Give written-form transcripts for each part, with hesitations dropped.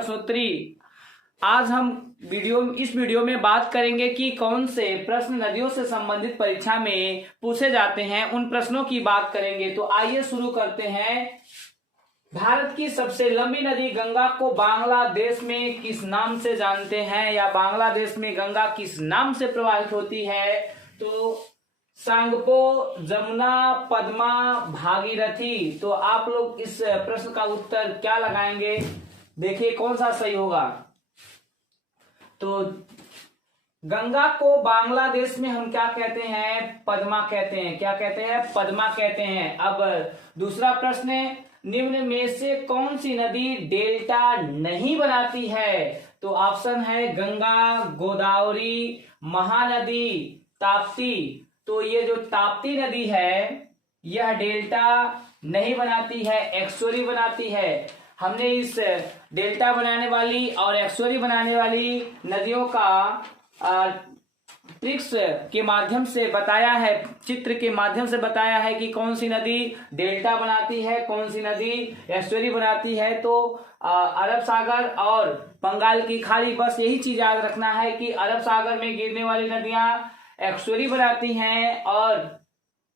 प्रश्नोत्तरी। आज हम इस वीडियो में बात करेंगे कि कौन से प्रश्न नदियों से संबंधित परीक्षा में पूछे जाते हैं, उन प्रश्नों की बात करेंगे। तो आइए शुरू करते हैं। भारत की सबसे लंबी नदी गंगा को बांग्लादेश में किस नाम से जानते हैं, या बांग्लादेश में गंगा किस नाम से प्रवाहित होती है? तो सांगपो, जमुना, पद्मा, भागीरथी। तो आप लोग इस प्रश्न का उत्तर क्या लगाएंगे? देखिए कौन सा सही होगा। तो गंगा को बांग्लादेश में हम क्या कहते हैं? पद्मा कहते हैं। क्या कहते हैं? पद्मा कहते हैं। अब दूसरा प्रश्न है, निम्न में से कौन सी नदी डेल्टा नहीं बनाती है? तो ऑप्शन है गंगा, गोदावरी, महानदी, ताप्ती। तो ये जो ताप्ती नदी है यह डेल्टा नहीं बनाती है, एक्सुअरी बनाती है। हमने इस डेल्टा बनाने वाली और एक्सुअरी बनाने वाली नदियों का ट्रिक्स के माध्यम से बताया है, चित्र के माध्यम से बताया है कि कौन सी नदी डेल्टा बनाती है, कौन सी नदी एस्चुअरी बनाती है। तो अरब सागर और बंगाल की खाड़ी, बस यही चीज याद रखना है कि अरब सागर में गिरने वाली नदियां एस्चुअरी बनाती हैं और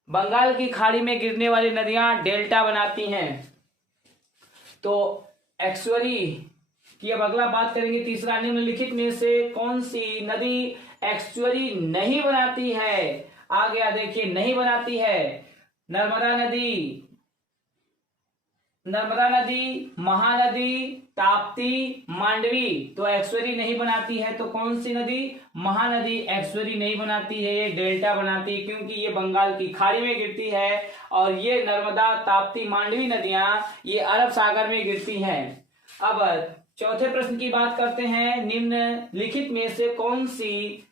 बंगाल की खाड़ी में गिरने वाली नदियां डेल्टा बनाती हैं। तो एस्चुअरी की अब अगला बात करेंगे। तीसरा, निम्नलिखित में से कौन सी नदी एस्चुअरी नहीं बनाती है? आ गया, देखिए नहीं बनाती है। नर्मदा नदी, महानदी, ताप्ती, मांडवी। तो एस्चुअरी नहीं बनाती है। तो कौन सी नदी? महानदी एस्चुअरी नहीं बनाती है, ये डेल्टा बनाती है, क्योंकि ये बंगाल की खाड़ी में गिरती है और ये नर्मदा, ताप्ती, मांडवी नदियां ये अरब सागर में गिरती हैं। अब चौथे प्रश्न की बात करते हैं। निम्नलिखित में से कौन सी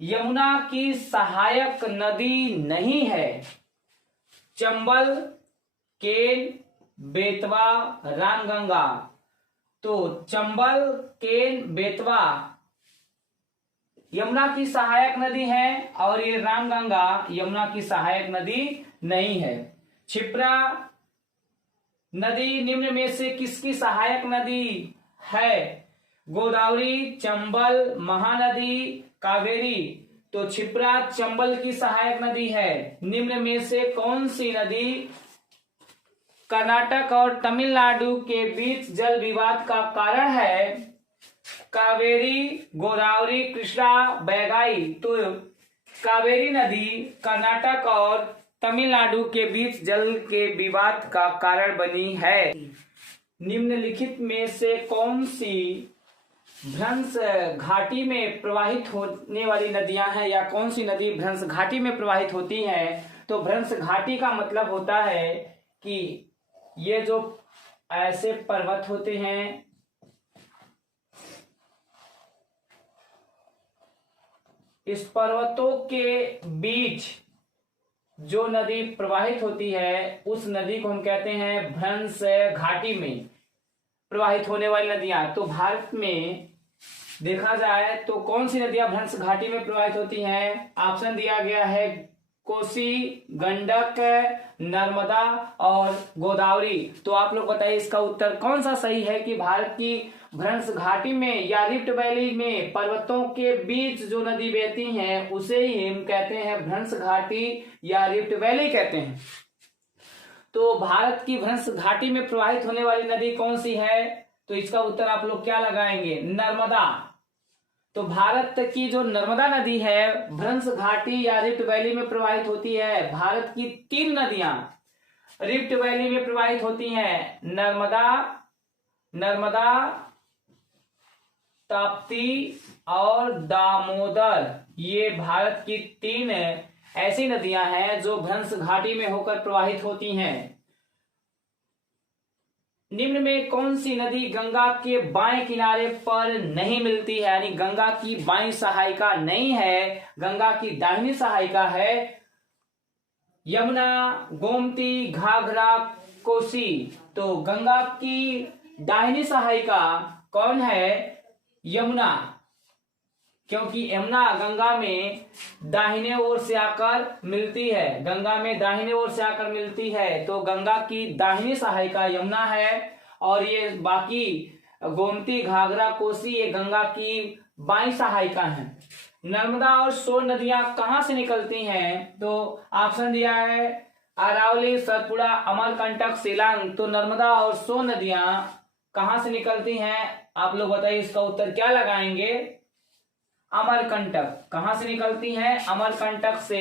यमुना की सहायक नदी नहीं है? चंबल, केन, बेतवा, रामगंगा। तो चंबल, केन, बेतवा यमुना की सहायक नदी है और ये रामगंगा यमुना की सहायक नदी नहीं है। क्षिप्रा नदी निम्न में से किसकी सहायक नदी है? गोदावरी, चंबल, महानदी, कावेरी। तो क्षिप्रा चंबल की सहायक नदी है। निम्न में से कौन सी नदी कर्नाटक और तमिलनाडु के बीच जल विवाद का कारण है? कावेरी, गोदावरी, कृष्णा, बैगाई। तो कावेरी नदी कर्नाटक और तमिलनाडु के बीच जल के विवाद का कारण बनी है। निम्नलिखित में से कौन सी भ्रंश घाटी में प्रवाहित होने वाली नदियां हैं, या कौन सी नदी भ्रंश घाटी में प्रवाहित होती है? तो भ्रंश घाटी का मतलब होता है कि ये जो ऐसे पर्वत होते हैं, इस पर्वतों के बीच जो नदी प्रवाहित होती है उस नदी को हम कहते हैं भ्रंश घाटी में प्रवाहित होने वाली नदियां। तो भारत में देखा जाए तो कौन सी नदियां भ्रंश घाटी में प्रवाहित होती हैं? ऑप्शन दिया गया है कोसी, गंडक, नर्मदा और गोदावरी। तो आप लोग बताइए इसका उत्तर कौन सा सही है कि भारत की भ्रंश घाटी में या रिफ्ट वैली में पर्वतों के बीच जो नदी बहती हैं उसे ही हम कहते हैं भ्रंश घाटी या रिफ्ट वैली कहते हैं। तो भारत की भ्रंश घाटी में प्रवाहित होने वाली नदी कौन सी है? तो इसका उत्तर आप लोग क्या लगाएंगे? नर्मदा। तो भारत की जो नर्मदा नदी है भ्रंश घाटी या रिफ्ट वैली में प्रवाहित होती है। भारत की 3 नदियां रिफ्ट वैली में प्रवाहित होती हैं, नर्मदा, ताप्ती और दामोदर। ये भारत की 3 ऐसी नदियां हैं जो भ्रंश घाटी में होकर प्रवाहित होती हैं। निम्न में कौन सी नदी गंगा के बाएं किनारे पर नहीं मिलती है, यानी गंगा की बाईं सहायिका नहीं है, गंगा की दाहिनी सहायिका है? यमुना, गोमती, घाघरा, कोसी। तो गंगा की दाहिनी सहायिका कौन है? यमुना, क्योंकि यमुना गंगा में दाहिने ओर से आकर मिलती है, गंगा में दाहिने ओर से आकर मिलती है। तो गंगा की दाहिनी सहायिका यमुना है और ये बाकी गोमती, घाघरा, कोसी ये गंगा की बाई सहायिका हैं। नर्मदा और सोन नदियां कहां से निकलती हैं? तो ऑप्शन दिया है अरावली, सतपुड़ा, अमरकंटक, सिलांग। तो नर्मदा और सोन नदियां कहां से निकलती हैं? आप लोग बताइए, इसका उत्तर क्या लगाएंगे? अमरकंटक। कहां से निकलती हैं? अमरकंटक से।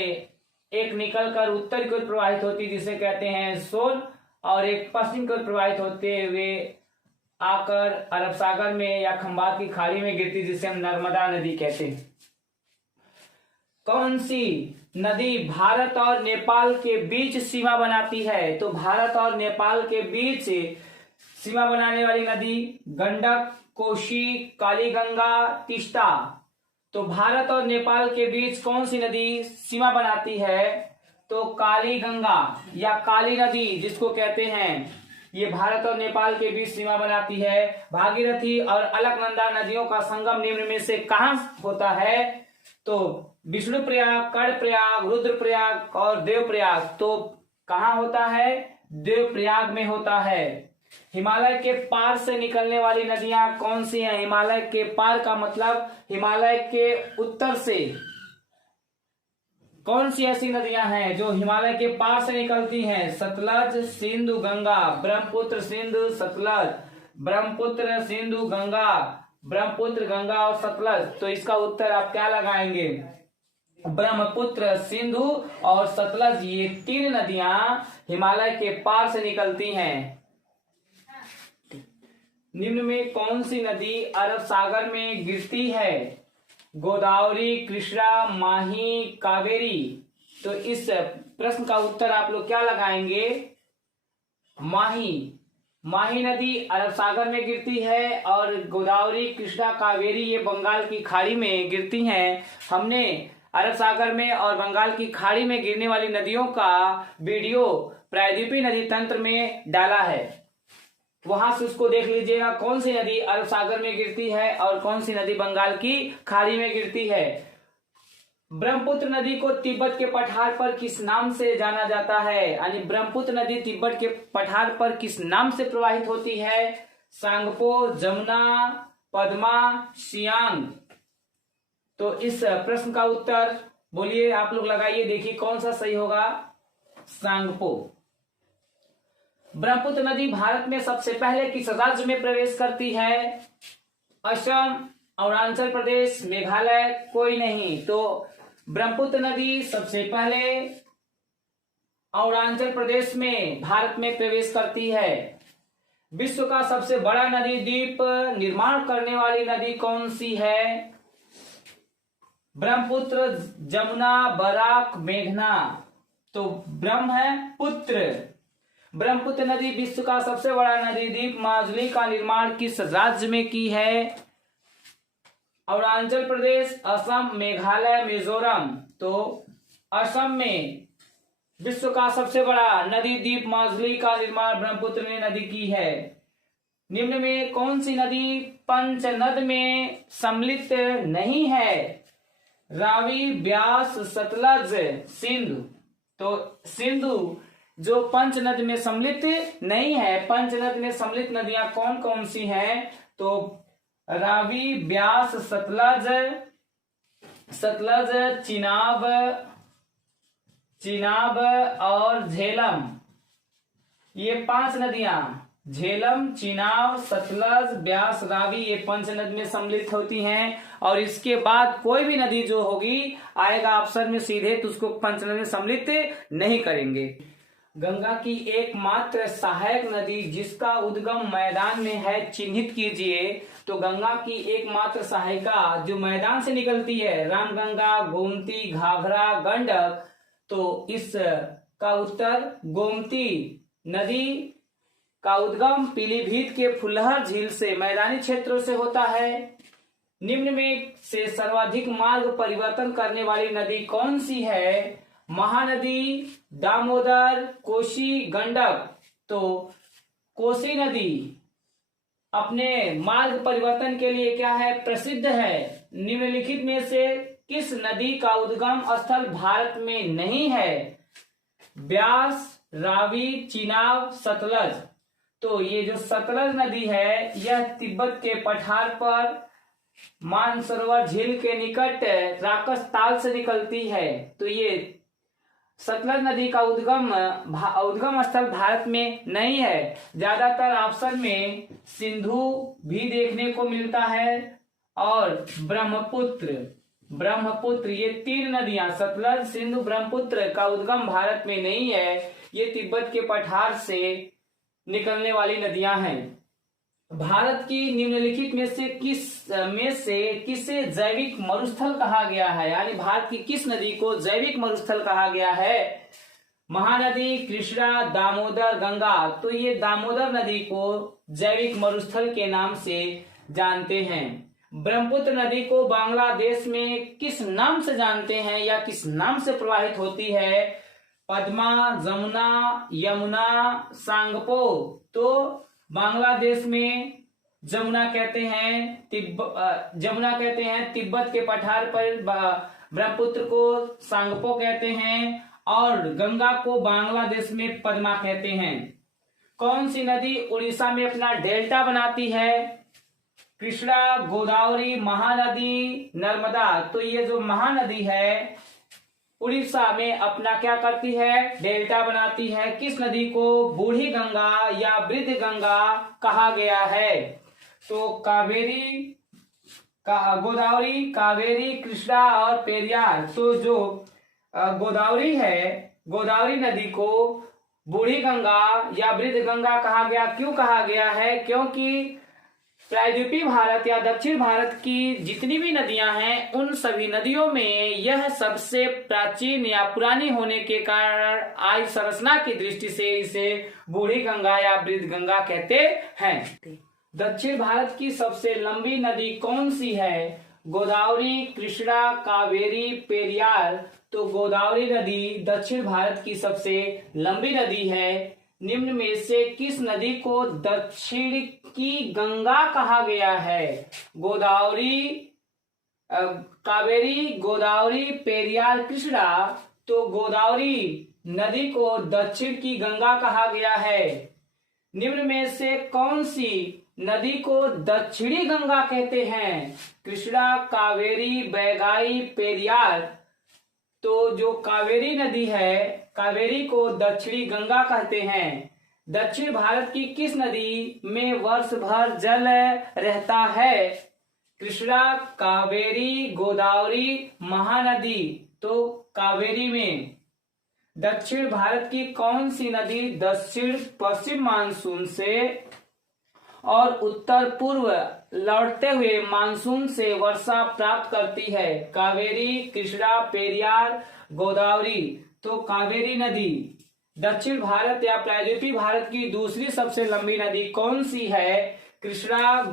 एक निकलकर उत्तर की ओर प्रवाहित होती जिसे कहते हैं सोन, और एक पश्चिम की ओर प्रवाहित होते हुए आकर अरब सागर में या खंबात की खाड़ी में गिरती जिसे हम नर्मदा नदी कहते हैं। कौन सी नदी भारत और नेपाल के बीच सीमा बनाती है? तो भारत और नेपाल के बीच सीमा बनाने वाली नदी गंडक, कोशी, कालीगंगा, तीस्ता। तो भारत और नेपाल के बीच कौन सी नदी सीमा बनाती है? तो कालीगंगा या काली नदी जिसको कहते हैं, ये भारत और नेपाल के बीच सीमा बनाती है। भागीरथी और अलकनंदा नदियों का संगम निम्न में से कहां होता है? तो विष्णुप्रयाग, कर्णप्रयाग, रुद्रप्रयाग और देवप्रयाग। तो कहां होता है? देवप्रयाग में होता है। हिमालय के पार से निकलने वाली नदियां कौन सी हैं? हिमालय के पार का मतलब हिमालय के उत्तर से कौन सी ऐसी नदियां हैं जो हिमालय के पार से निकलती हैं? सतलज, सिंधु, गंगा। ब्रह्मपुत्र, सिंधु, सतलज। ब्रह्मपुत्र, सिंधु, गंगा। ब्रह्मपुत्र, गंगा और सतलज। तो इसका उत्तर आप क्या लगाएंगे? ब्रह्मपुत्र, सिंधु और सतलज, ये तीन नदियां हिमालय के पार से निकलती हैं। निम्न में कौन सी नदी अरब सागर में गिरती है? गोदावरी, कृष्णा, माही, कावेरी। तो इस प्रश्न का उत्तर आप लोग क्या लगाएंगे? माही। माही नदी अरब सागर में गिरती है और गोदावरी, कृष्णा, कावेरी ये बंगाल की खाड़ी में गिरती हैं। हमने अरब सागर में और बंगाल की खाड़ी में गिरने वाली नदियों का वीडियो प्रायद्वीपीय नदी तंत्र में डाला है, वहां से उसको देख लीजिएगा कौन सी नदी अरब सागर में गिरती है और कौन सी नदी बंगाल की खाड़ी में गिरती है। ब्रह्मपुत्र नदी को तिब्बत के पठार पर किस नाम से जाना जाता है? यानी ब्रह्मपुत्र नदी तिब्बत के पठार पर किस नाम से प्रवाहित होती है? सांगपो, जमुना, पद्मा, सियांग। तो इस प्रश्न का उत्तर बोलिए, आप लोग लगाइए, देखिए कौन सा सही होगा। सांगपो। ब्रह्मपुत्र नदी भारत में सबसे पहले किस राज्य में प्रवेश करती है? असम, अरुणाचल प्रदेश, मेघालय, कोई नहीं। तो ब्रह्मपुत्र नदी सबसे पहले अरुणाचल प्रदेश में भारत में प्रवेश करती है। विश्व का सबसे बड़ा नदी द्वीप निर्माण करने वाली नदी कौन सी है? ब्रह्मपुत्र, जमुना, बराक, मेघना। तो ब्रह्मपुत्र। ब्रह्मपुत्र नदी विश्व का सबसे बड़ा नदी द्वीप माजुली का निर्माण किस राज्य में की है? अरुणाचल प्रदेश, असम, मेघालय, मिजोरम। तो असम में विश्व का सबसे बड़ा नदी द्वीप माजुली का निर्माण ब्रह्मपुत्र ने नदी की है। निम्न में कौन सी नदी पंचनद में सम्मिलित नहीं है? रावी, ब्यास, सतलज, सिंधु। तो सिंधु जो पंचनद में सम्मिलित नहीं है। पंचनद में सम्मिलित नदियां कौन कौन सी हैं? तो रावी, ब्यास, सतलज, चिनाब और झेलम। ये 5 नदियां झेलम, चिनाब, सतलज, ब्यास, रावी ये पंचनद में सम्मिलित होती हैं। और इसके बाद कोई भी नदी जो होगी आएगा ऑप्शन में सीधे, तो उसको पंचनद में सम्मिलित नहीं करेंगे। गंगा की एकमात्र सहायक नदी जिसका उद्गम मैदान में है चिन्हित कीजिए। तो गंगा की एकमात्र सहायिका जो मैदान से निकलती है, रामगंगा, गोमती, घाघरा, गंडक। तो इस का उत्तर गोमती नदी का उद्गम पीलीभीत के फुलहर झील से मैदानी क्षेत्रों से होता है। निम्न में से सर्वाधिक मार्ग परिवर्तन करने वाली नदी कौन सी है? महानदी, दामोदर, कोसी, गंडक। तो कोसी नदी अपने मार्ग परिवर्तन के लिए क्या है? प्रसिद्ध है। निम्नलिखित में से किस नदी का उद्गम स्थल भारत में नहीं है? ब्यास, रावी, चिनाब, सतलज। तो ये जो सतलज नदी है यह तिब्बत के पठार पर मानसरोवर झील के निकट राकस ताल से निकलती है। तो ये सतलज नदी का उद्गम स्थल भारत में नहीं है। ज्यादातर ऑप्शन में सिंधु भी देखने को मिलता है और ब्रह्मपुत्र ये 3 नदियां सतलज, सिंधु, ब्रह्मपुत्र का उद्गम भारत में नहीं है। ये तिब्बत के पठार से निकलने वाली नदियां हैं। भारत की निम्नलिखित में से किसे जैविक मरुस्थल कहा गया है, यानी भारत की किस नदी को जैविक मरुस्थल कहा गया है? महानदी, कृष्णा, दामोदर, गंगा। तो ये दामोदर नदी को जैविक मरुस्थल के नाम से जानते हैं। ब्रह्मपुत्र नदी को बांग्लादेश में किस नाम से जानते हैं या किस नाम से प्रवाहित होती है? पद्मा, जमुना, यमुना, सांगपो। तो बांग्लादेश में जमुना कहते हैं, तिब्बत के पठार पर ब्रह्मपुत्र को सांगपो कहते हैं और गंगा को बांग्लादेश में पद्मा कहते हैं। कौन सी नदी उड़ीसा में अपना डेल्टा बनाती है? कृष्णा, गोदावरी, महानदी, नर्मदा। तो ये जो महानदी है उड़ीसा में अपना क्या करती है? डेल्टा बनाती है। किस नदी को बूढ़ी गंगा या वृद्ध गंगा कहा गया है? तो गोदावरी, कावेरी, कृष्णा और पेरियार। तो जो गोदावरी है, गोदावरी नदी को बूढ़ी गंगा या वृद्ध गंगा कहा गया। क्यों कहा गया है? क्योंकि प्रायद्वीपीय भारत या दक्षिण भारत की जितनी भी नदियां हैं उन सभी नदियों में यह सबसे प्राचीन या पुरानी होने के कारण आय संरचना की दृष्टि से इसे बूढ़ी गंगा या वृद्ध गंगा कहते हैं। दक्षिण भारत की सबसे लंबी नदी कौन सी है? गोदावरी, कृष्णा, कावेरी, पेरियार। तो गोदावरी नदी दक्षिण भारत की सबसे लंबी नदी है। निम्न में से किस नदी को दक्षिण की गंगा कहा गया है? कावेरी, गोदावरी, पेरियार, कृष्णा। तो गोदावरी नदी को दक्षिण की गंगा कहा गया है। निम्न में से कौन सी नदी को दक्षिणी गंगा कहते हैं? कृष्णा, कावेरी, बैगाई, पेरियार। तो जो कावेरी नदी है, कावेरी को दक्षिणी गंगा कहते हैं। दक्षिण भारत की किस नदी में वर्ष भर जल रहता है? कृष्णा, कावेरी, गोदावरी, महानदी। तो कावेरी में। दक्षिण भारत की कौन सी नदी दक्षिण पश्चिम मानसून से और उत्तर पूर्व लौटते हुए मानसून से वर्षा प्राप्त करती है? कावेरी, कृष्णा, पेरियार, गोदावरी। तो कावेरी नदी। दक्षिण भारत या प्रायद्वीपीय भारत की दूसरी सबसे लंबी नदी कौन सी है? कृष्णा,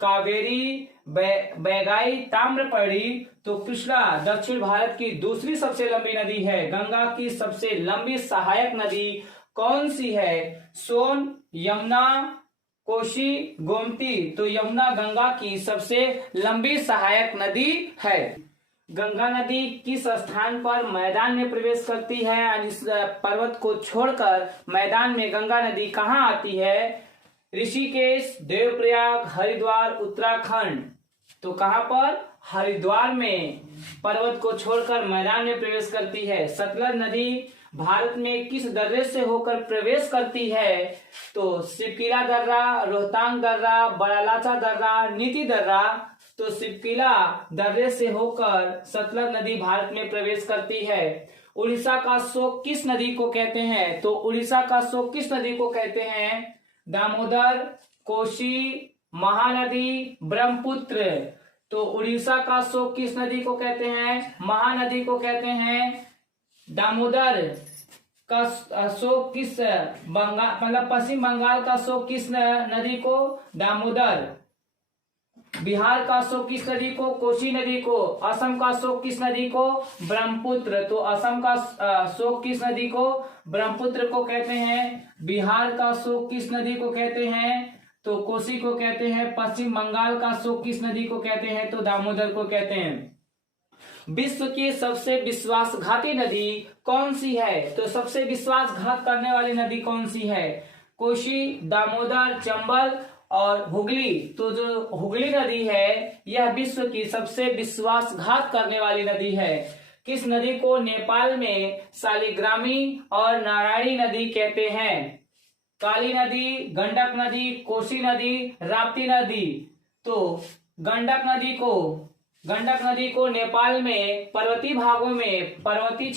कावेरी, बैगाई, ताम्रपर्णी। तो कृष्णा दक्षिण भारत की दूसरी सबसे लंबी नदी है। गंगा की सबसे लंबी सहायक नदी कौन सी है? सोन, यमुना, कोशी, गोमती। तो यमुना गंगा की सबसे लंबी सहायक नदी है। गंगा नदी किस स्थान पर मैदान में प्रवेश करती है? इस पर्वत को छोड़कर मैदान में गंगा नदी कहाँ आती है? ऋषिकेश, देवप्रयाग, हरिद्वार, उत्तराखंड। तो कहाँ पर? हरिद्वार में पर्वत को छोड़कर मैदान में प्रवेश करती है। सतलज नदी भारत में किस दर्रे से होकर प्रवेश करती है? तो सिपकिला दर्रा, रोहतांग दर्रा, बड़ालाचा दर्रा, नीति दर्रा। तो सिपकिला दर्रे से होकर सतलज नदी भारत में प्रवेश करती है। उड़ीसा का शोक किस नदी को कहते हैं? तो उड़ीसा का शोक किस नदी को कहते हैं? दामोदर, कोशी, महानदी, ब्रह्मपुत्र। तो उड़ीसा का शोक किस नदी को कहते हैं? महानदी को कहते हैं। दामोदर का शोक किस पश्चिम बंगाल का शोक किस नदी को? दामोदर। बिहार का शोक किस नदी को? कोसी नदी को। असम का शोक किस नदी को? ब्रह्मपुत्र। तो असम का शोक किस नदी को? ब्रह्मपुत्र को कहते हैं। बिहार का शोक किस नदी को कहते हैं? तो कोसी को कहते हैं। पश्चिम बंगाल का शोक किस नदी को कहते हैं? तो दामोदर को कहते हैं। विश्व की सबसे विश्वासघाती नदी कौन सी है? तो सबसे विश्वासघात करने वाली नदी कौन सी है? कोसी, दामोदर, चंबल और हुगली। तो जो हुगली नदी है यह विश्व की सबसे विश्वासघात करने वाली नदी है। किस नदी को नेपाल में शालिग्रामी और नारायणी नदी कहते हैं? काली नदी, गंडक नदी, कोसी नदी, राप्ती नदी। तो गंडक नदी को नेपाल में पर्वतीय भागों में, पर्वतीय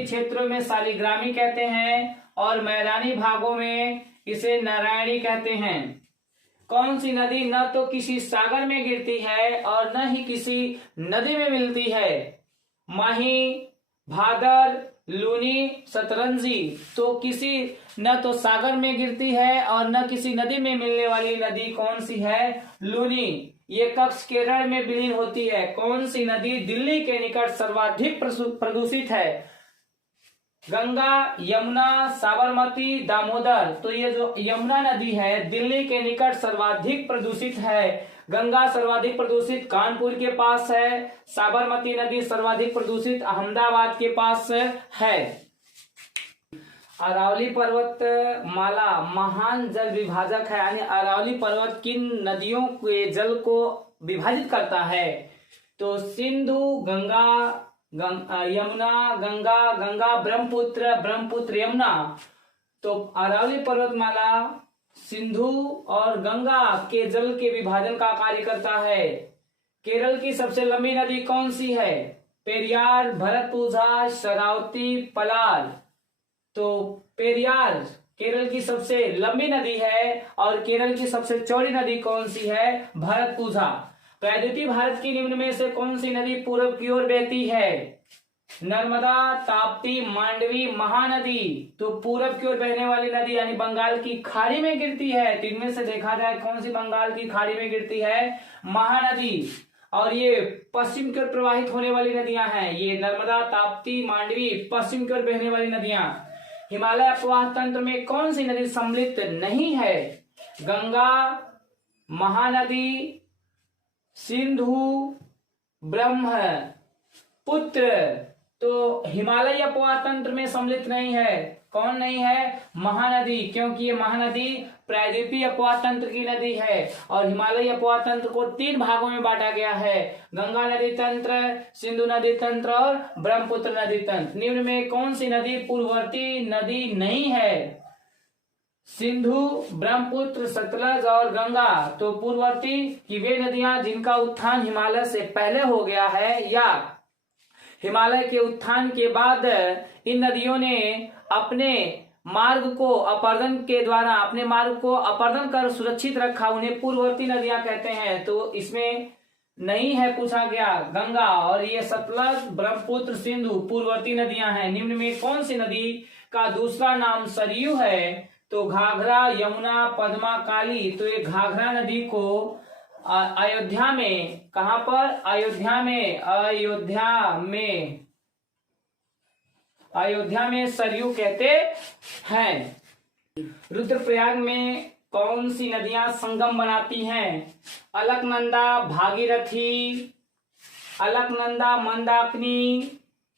क्षेत्रों में शालिग्रामी कहते हैं और मैदानी भागों में इसे नारायणी कहते हैं। कौन सी नदी न तो किसी सागर में गिरती है और न ही किसी नदी में मिलती है? माही, भादर, लूनी, सतरंजी। तो किसी न तो सागर में गिरती है और न किसी नदी में मिलने वाली नदी कौन सी है? लूनी। ये कक्ष केरल में विलीन होती है। कौन सी नदी दिल्ली के निकट सर्वाधिक प्रदूषित है? गंगा, यमुना, साबरमती, दामोदर। तो ये जो यमुना नदी है दिल्ली के निकट सर्वाधिक प्रदूषित है। गंगा सर्वाधिक प्रदूषित कानपुर के पास है। साबरमती नदी सर्वाधिक प्रदूषित अहमदाबाद के पास है। अरावली पर्वत माला महान जल विभाजक है, यानी अरावली पर्वत किन नदियों के जल को विभाजित करता है? तो सिंधु, गंगा, यमुना, गंगा, ब्रह्मपुत्र, यमुना। तो अरावली पर्वतमाला सिंधु और गंगा के जल के विभाजन का कार्य करता है। केरल की सबसे लंबी नदी कौन सी है? पेरियार, भरतपुझा, शरावती, पलार। तो पेरियार केरल की सबसे लंबी नदी है और केरल की सबसे चौड़ी नदी कौन सी है? भरतपुझा। वैद्युतीय भारत की निम्न में से कौन सी नदी पूर्व की ओर बहती है? नर्मदा, ताप्ती, मांडवी, महानदी। तो पूरब की ओर बहने वाली नदी यानी बंगाल की खाड़ी में गिरती है। तो इनमें से देखा जाए कौन सी बंगाल की खाड़ी में गिरती है? महानदी। और ये पश्चिम की ओर प्रवाहित होने वाली नदियां हैं। ये नर्मदा, ताप्ती, मांडवी पश्चिम की ओर बहने वाली नदियां। हिमालय अपवाह तंत्र में कौन सी नदी सम्मिलित नहीं है? गंगा, महानदी, सिंधु, ब्रह्मपुत्र। तो हिमालय अपवाह तंत्र में सम्मिलित नहीं है। कौन नहीं है? महानदी, क्योंकि ये महानदी प्रायद्वीपीय अपवाह तंत्र की नदी है। और हिमालय अपवाह तंत्र को 3 भागों में बांटा गया है: गंगा नदी तंत्र, सिंधु नदी तंत्र और ब्रह्मपुत्र नदी तंत्र। निम्न में कौन सी नदी पूर्ववर्ती नदी नहीं है? सिंधु, ब्रह्मपुत्र, सतलज और गंगा। तो पूर्ववर्ती की वे नदियां जिनका उत्थान हिमालय से पहले हो गया है या हिमालय के उत्थान के बाद इन नदियों ने अपने मार्ग को अपरदन कर सुरक्षित रखा, उन्हें पूर्ववर्ती नदियां कहते हैं। तो इसमें नहीं है पूछा गया गंगा, और ये सतलज, ब्रह्मपुत्र, सिंधु पूर्ववर्ती नदियां हैं। निम्न में कौन सी नदी का दूसरा नाम सरयू है? तो घाघरा, यमुना, पद्मा, काली। तो ये घाघरा नदी को अयोध्या में, कहां पर? अयोध्या में सरयू कहते हैं। रुद्रप्रयाग में कौन सी नदियां संगम बनाती हैं? अलकनंदा, भागीरथी, अलकनंदा, मंदाकिनी,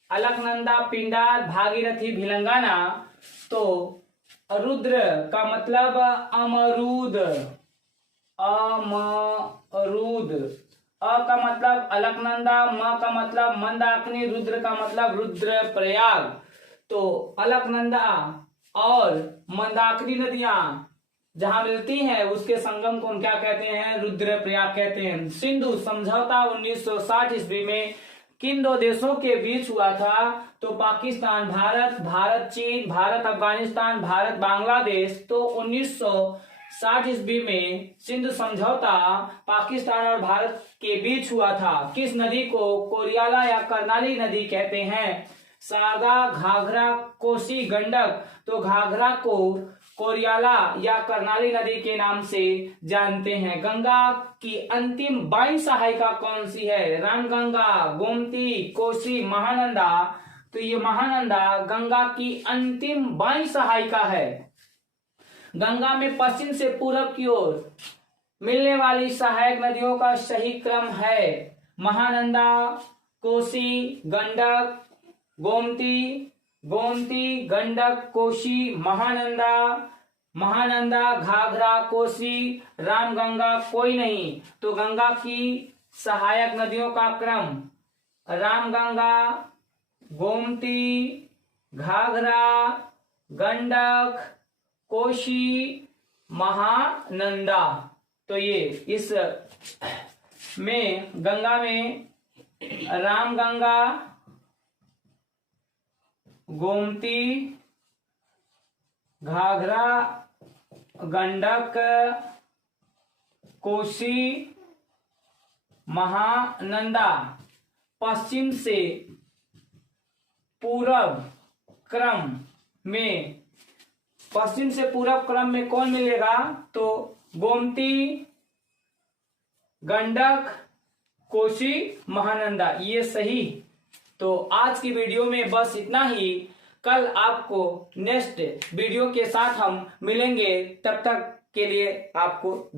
अलकनंदा, पिंडार, भागीरथी, भिलंगाना। तो रुद्र का मतलब अमरूद, अ का मतलब अलकनंदा, म का मतलब मंदाकिनी, रुद्र का मतलब रुद्रप्रयाग। तो अलकनंदा और मंदाकिनी नदियां जहां मिलती हैं उसके संगम को हम क्या कहते हैं? रुद्रप्रयाग कहते हैं। सिंधु समझौता 1960 ईस्वी में किन 2 देशों के बीच हुआ था? तो पाकिस्तान भारत, भारत चीन, भारत अफगानिस्तान, भारत बांग्लादेश। तो 1960 ईस्वी में सिंधु समझौता पाकिस्तान और भारत के बीच हुआ था। किस नदी को कोरियाला या कर्नाली नदी कहते हैं? शारदा, घाघरा, कोसी, गंडक। तो घाघरा को कोरियाला या कर्नाली नदी के नाम से जानते हैं। गंगा की अंतिम बाई सहायिका कौन सी है? रामगंगा, गोमती, कोसी, महानंदा। तो ये महानंदा गंगा की अंतिम बाई सहायिका है। गंगा में पश्चिम से पूरब की ओर मिलने वाली सहायक नदियों का सही क्रम है: महानंदा, कोसी, गंडक, गोमती, गोमती, गंडक, कोसी, महानंदा, महानंदा, घाघरा, कोसी, रामगंगा कोई नहीं। तो गंगा की सहायक नदियों का क्रम रामगंगा, गोमती, घाघरा, गंडक, कोसी, महानंदा। तो ये इस में गंगा में रामगंगा, गोमती, घाघरा, गंडक, कोसी, महानंदा। पश्चिम से पूरब क्रम में, पश्चिम से पूरब क्रम में कौन मिलेगा? तो गोमती, गंडक, कोसी, महानंदा, ये सही। तो आज की वीडियो में बस इतना ही। कल आपको नेक्स्ट वीडियो के साथ हम मिलेंगे। तब तक के लिए आपको